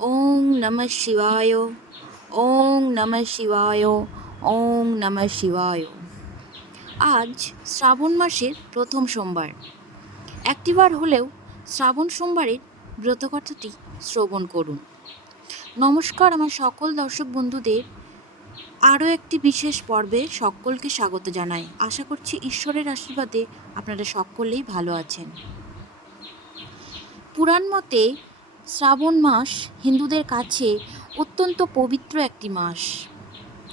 ওং নমঃ শিবায় ওং নমঃ শিবায় ওং নমঃ শিবায় আজ শ্রাবণ মাসের প্রথম সোমবার। একটিবার হলেও শ্রাবণ সোমবারের ব্রতকথাটি শ্রবণ করুন। নমস্কার আমার সকল দর্শক বন্ধুদের। আরও একটি বিশেষ পর্বে সকলকে স্বাগত জানাই। আশা করছি ঈশ্বরের আশীর্বাদে আপনারা সকলেই ভালো আছেন। পুরাণ মতে শ্রাবণ মাস হিন্দুদের কাছে অত্যন্ত পবিত্র একটি মাস,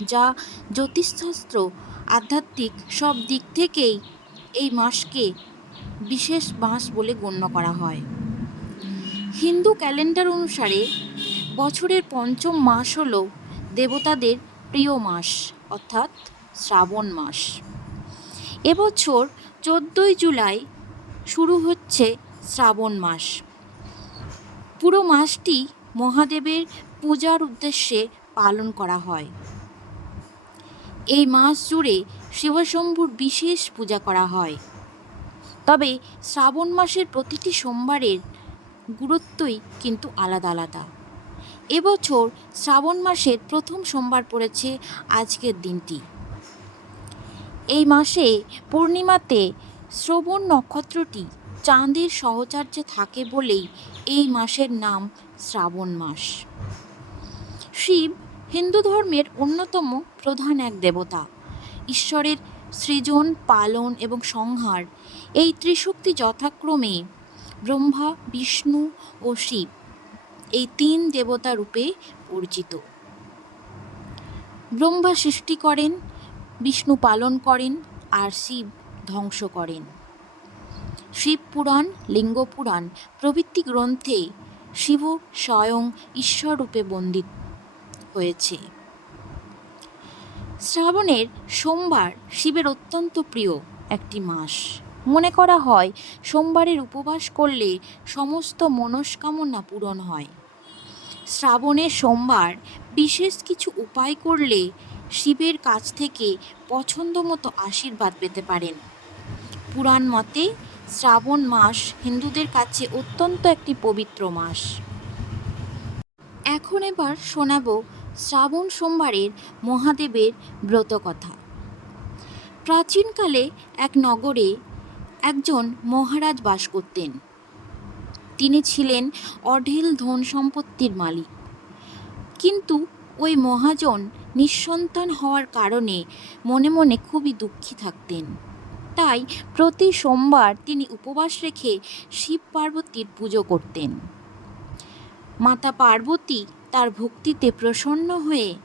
যা জ্যোতিষশাস্ত্র, আধ্যাত্মিক সব দিক থেকেই এই মাসকে বিশেষ মাস বলে গণ্য করা হয়। হিন্দু ক্যালেন্ডার অনুসারে বছরের পঞ্চম মাস হল দেবতাদের প্রিয় মাস, অর্থাৎ শ্রাবণ মাস। এবছর চোদ্দোই জুলাই শুরু হচ্ছে শ্রাবণ মাস। পুরো মাসটি মহাদেবের পূজার উদ্দেশ্যে পালন করা হয়। এই মাস জুড়ে শিবশম্ভুর বিশেষ পূজা করা হয়। তবে শ্রাবণ মাসের প্রতিটি সোমবারের গুরুত্বই কিন্তু আলাদা আলাদা। এবছর শ্রাবণ মাসের প্রথম সোমবার পড়েছে আজকের দিনটি। এই মাসে পূর্ণিমাতে শ্রবণ নক্ষত্রটি চাঁদের সহচার্যে থাকে বলেই এই মাসের নাম শ্রাবণ মাস। শিব হিন্দু ধর্মের অন্যতম প্রধান এক দেবতা। ঈশ্বরের সৃজন, পালন এবং সংহার এই ত্রিশক্তি যথাক্রমে ব্রহ্মা, বিষ্ণু ও শিব এই তিন দেবতা রূপে পরিচিত। ব্রহ্মা সৃষ্টি করেন, বিষ্ণু পালন করেন আর শিব ধ্বংস করেন। শিব পুরাণ লিঙ্গ পুরাণ প্রভৃতি গ্রন্থে শিব স্বয়ং ঈশ্বর রূপে বন্দিত হয়েছে। শ্রাবণের সোমবার শিবের অত্যন্ত প্রিয় একটি মাস। মনে করা হয়, সোমবারের উপবাস করলে সমস্ত মনস্কামনা পূরণ হয়। শ্রাবণের সোমবার বিশেষ কিছু উপায় করলে শিবের কাছ থেকে পছন্দ মতো আশীর্বাদ পেতে পারেন। পুরাণ মতে শ্রাবণ মাস হিন্দুদের কাছে অত্যন্ত একটি পবিত্র মাস। এখন এবার শোনাব শ্রাবণ সোমবারের মহাদেবের ব্রতকথা। প্রাচীনকালে এক নগরে একজন মহারাজ বাস করতেন। তিনি ছিলেন অঢেল ধন সম্পত্তির মালিক। কিন্তু ওই মহাজন নিঃসন্তান হওয়ার কারণে মনে মনে খুবই দুঃখী থাকতেন। তাই প্রতি সোমবার তিনি উপবাস রেখে শিব পার্বতীর পুজো করতেন। মাতা পার্বতী তার ভক্তিতে প্রসন্ন হয়ে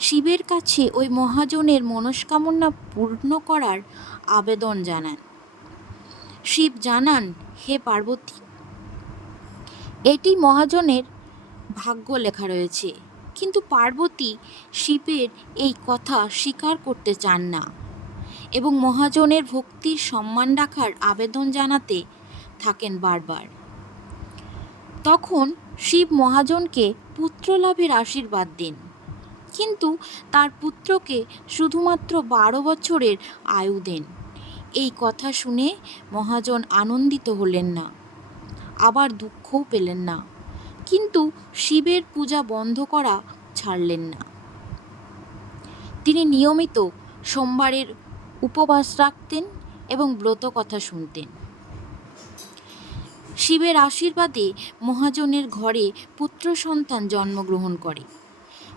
শিবের কাছে ওই মহাজনের মনস্কামনা পূর্ণ করার আবেদন জানান। শিব জানান, হে পার্বতী, এটি মহাজনের ভাগ্য লেখা রয়েছে। কিন্তু পার্বতী শিবের এই কথা স্বীকার করতে চান না। এবং মহাজনের ভক্তির সম্মান রাখার আবেদন জানাতে থাকেন বারবার। তখন শিব মহাজনকে পুত্র লাভের আশীর্বাদ দেন। কিন্তু তার পুত্রকে শুধুমাত্র বারো বছরের আয়ু দেন। এই কথা শুনে মহাজন আনন্দিত হলেন না। আবার দুঃখও পেলেন না। কিন্তু শিবের পূজা বন্ধ করা ছাড়লেন না। তিনি নিয়মিত সোমবারের উপবাস রাখতেন এবং ব্রত কথা শুনতেন। শিবের আশীর্বাদে মহাজনের ঘরে পুত্র সন্তান জন্মগ্রহণ করে।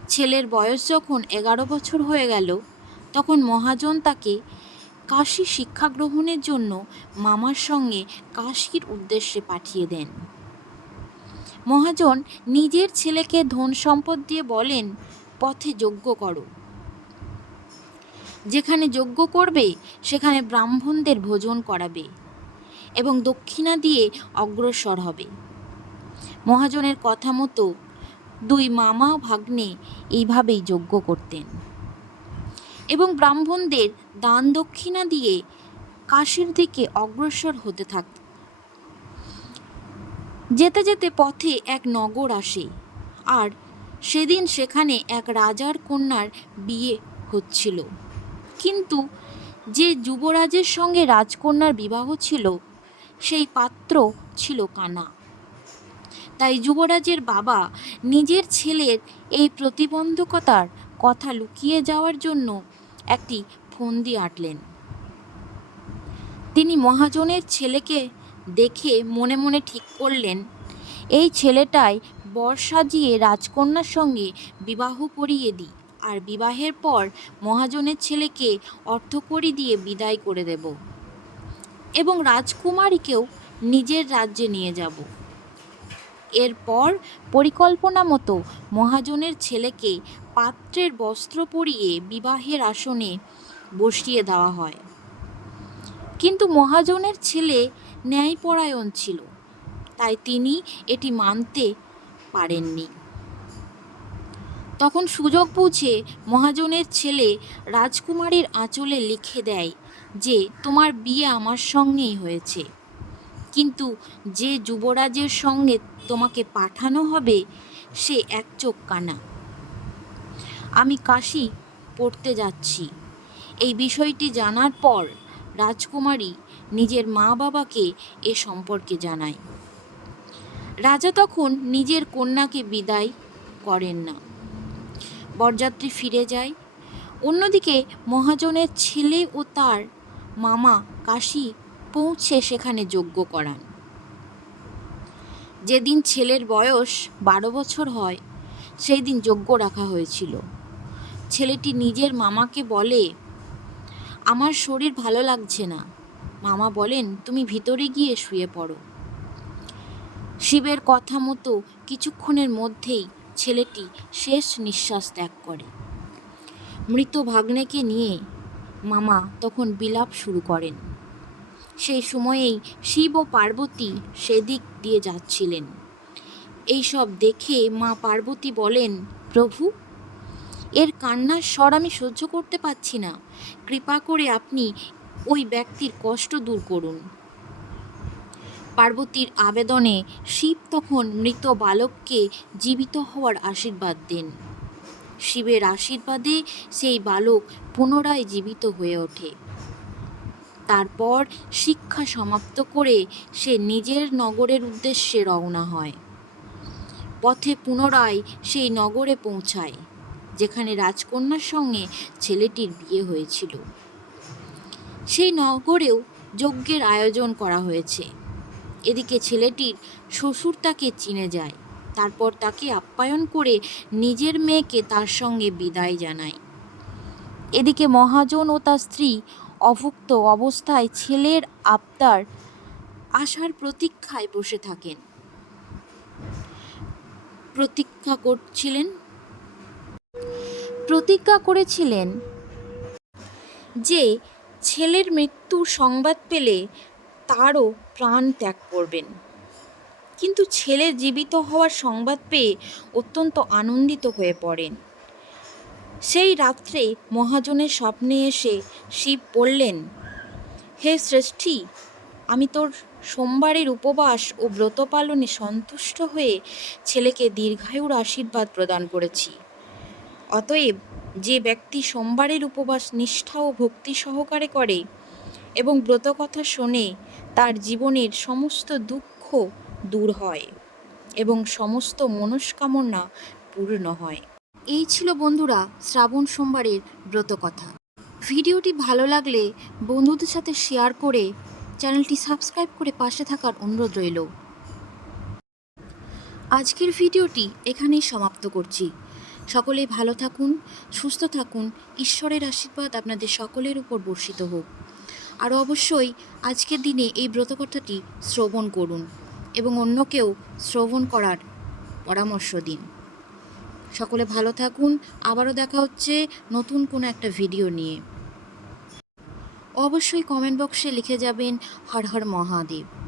ছেলের বয়স যখন এগারো বছর হয়ে গেল, তখন মহাজন তাকে কাশী শিক্ষা গ্রহণের জন্য মামার সঙ্গে কাশীর উদ্দেশ্যে পাঠিয়ে দেন। মহাজন নিজের ছেলেকে ধন সম্পদ দিয়ে বলেন, পথে যজ্ঞ করো। যেখানে যজ্ঞ করবে, সেখানে ব্রাহ্মণদের ভোজন করাবে এবং দক্ষিণা দিয়ে অগ্রসর হবে। মহাজনের কথা মতো দুই মামা ভাগ্নে এইভাবেই যজ্ঞ করতেন। এবং ব্রাহ্মণদের দান দক্ষিণা দিয়ে কাশীর দিকে অগ্রসর হতে থাকত যেতে যেতে পথে এক নগর আসে আর সেদিন সেখানে এক রাজার কন্যার বিয়ে হচ্ছিল। কিন্তু যে যুবরাজের সঙ্গে রাজকন্যার বিবাহ ছিল, সেই পাত্র ছিল কানা। তাই যুবরাজের বাবা নিজের ছেলের এই প্রতিবন্ধকতার কথা লুকিয়ে যাওয়ার জন্য একটি ফন্দি আঁটলেন। তিনি মহাজনের ছেলেকে দেখে মনে মনে ঠিক করলেন, এই ছেলেটাই বর সাজিয়ে রাজকন্যার সঙ্গে বিবাহ করিয়ে দিই। আর বিবাহের পর মহাজনের ছেলেকে অর্থকড়ি দিয়ে বিদায় করে দেব এবং রাজকুমারীকেও নিজের রাজ্যে নিয়ে যাব। এরপর পরিকল্পনা মতো মহাজনের ছেলেকে পাত্রের বস্ত্র পরিয়ে বিবাহের আসনে বসিয়ে দেওয়া হয়। কিন্তু মহাজনের ছেলে ন্যায়পরায়ণ ছিল, তাই তিনি এটি মানতে পারেননি। তখন সুযোগ বুঝে মহাজনের ছেলে রাজকুমারীর আঁচলে লিখে দেয় যে, তোমার বিয়ে আমার সঙ্গেই হয়েছে। কিন্তু যে যুবরাজের সঙ্গে তোমাকে পাঠানো হবে, সে এক চোখ কানা। আমি কাশি পড়তে যাচ্ছি। এই বিষয়টি জানার পর রাজকুমারী নিজের মা বাবাকে এ সম্পর্কে জানায়। রাজা তখন নিজের কন্যাকে বিদায় করেন না। বরযাত্রী ফিরে যায়। অন্যদিকে মহাজনের ছেলে ও তার মামা কাশি পৌঁছে সেখানে যজ্ঞ করান। যেদিন ছেলের বয়স বারো বছর হয় সেই দিন যজ্ঞ রাখা হয়েছিল। ছেলেটি নিজের মামাকে বলে, আমার শরীর ভালো লাগছে না। মামা বলেন, তুমি ভিতরে গিয়ে শুয়ে পড়ো। শিবের কথা মতো কিছুক্ষণের মধ্যেই ছেলেটি শেষ নিঃশ্বাস ত্যাগ করে। মৃত ভাগ্নেকে নিয়ে মামা তখন বিলাপ শুরু করেন। সেই সময়েই শিব ও পার্বতী সেদিক দিয়ে যাচ্ছিলেন। এইসব দেখে মা পার্বতী বলেন, প্রভু, এর কান্নার স্বর আমি সহ্য করতে পারছি না। কৃপা করে আপনি ওই ব্যক্তির কষ্ট দূর করুন। পার্বতীর আবেদনে শিব তখন মৃত বালককে জীবিত হওয়ার আশীর্বাদ দেন। শিবের আশীর্বাদে সেই বালক পুনরায় জীবিত হয়ে ওঠে। তারপর শিক্ষা সমাপ্ত করে সে নিজের নগরের উদ্দেশ্যে রওনা হয়। পথে পুনরায় সেই নগরে পৌঁছায়, যেখানে রাজকন্যার সঙ্গে ছেলেটির বিয়ে হয়েছিল। সেই নগরেও যজ্ঞের আয়োজন করা হয়েছে। এদিকে ছেলেটির শ্বশুর তাকে চিনে যায়। তারপর তাকে আপ্যায়ন করে নিজের মেয়েকে তার সঙ্গে বিদায় জানায়। এদিকে মহাজন ও তার স্ত্রী অভুক্ত অবস্থায় ছেলের আবদার আসার প্রতীক্ষায় বসে থাকেন। প্রতীক্ষা করছিলেন? প্রতিজ্ঞা করেছিলেন যে ছেলের মৃত্যুর সংবাদ পেলে তারও প্রাণ ত্যাগ করবেন। কিন্তু ছেলের জীবিত হওয়ার সংবাদ পেয়ে অত্যন্ত আনন্দিত হয়ে পড়েন। সেই রাত্রে মহাজনের স্বপ্নে এসে শিব বললেন, হে শ্রেষ্ঠী আমি তোর সোমবারের উপবাস ও ব্রত পালনে সন্তুষ্ট হয়ে ছেলেকে দীর্ঘায়ুর আশীর্বাদ প্রদান করেছি। অতএব যে ব্যক্তি সোমবারের উপবাস নিষ্ঠা ও ভক্তি সহকারে করে এবং ব্রতকথা শোনে তার জীবনের সমস্ত দুঃখ দূর হয় এবং সমস্ত মনস্কামনা পূর্ণ হয়। এই ছিল বন্ধুরা শ্রাবণ সোমবারের ব্রতকথা। ভিডিওটি ভালো লাগলে বন্ধুদের সাথে শেয়ার করে চ্যানেলটি সাবস্ক্রাইব করে পাশে থাকার অনুরোধ রইল। আজকের ভিডিওটি এখানেই সমাপ্ত করছি। সকলেই ভালো থাকুন, সুস্থ থাকুন, ঈশ্বরের আশীর্বাদ আপনাদের সকলের উপর বর্ষিত হোক। আর অবশ্যই আজকের দিনে এই ব্রতকথাটি শ্রবণ করুন এবং অন্যকেও শ্রবণ করার পরামর্শ দিন। সকলে ভালো থাকুন, আবারও দেখা হচ্ছে নতুন কোনো একটা ভিডিও নিয়ে। অবশ্যই কমেন্ট বক্সে লিখে যাবেন হর হর মহাদেব।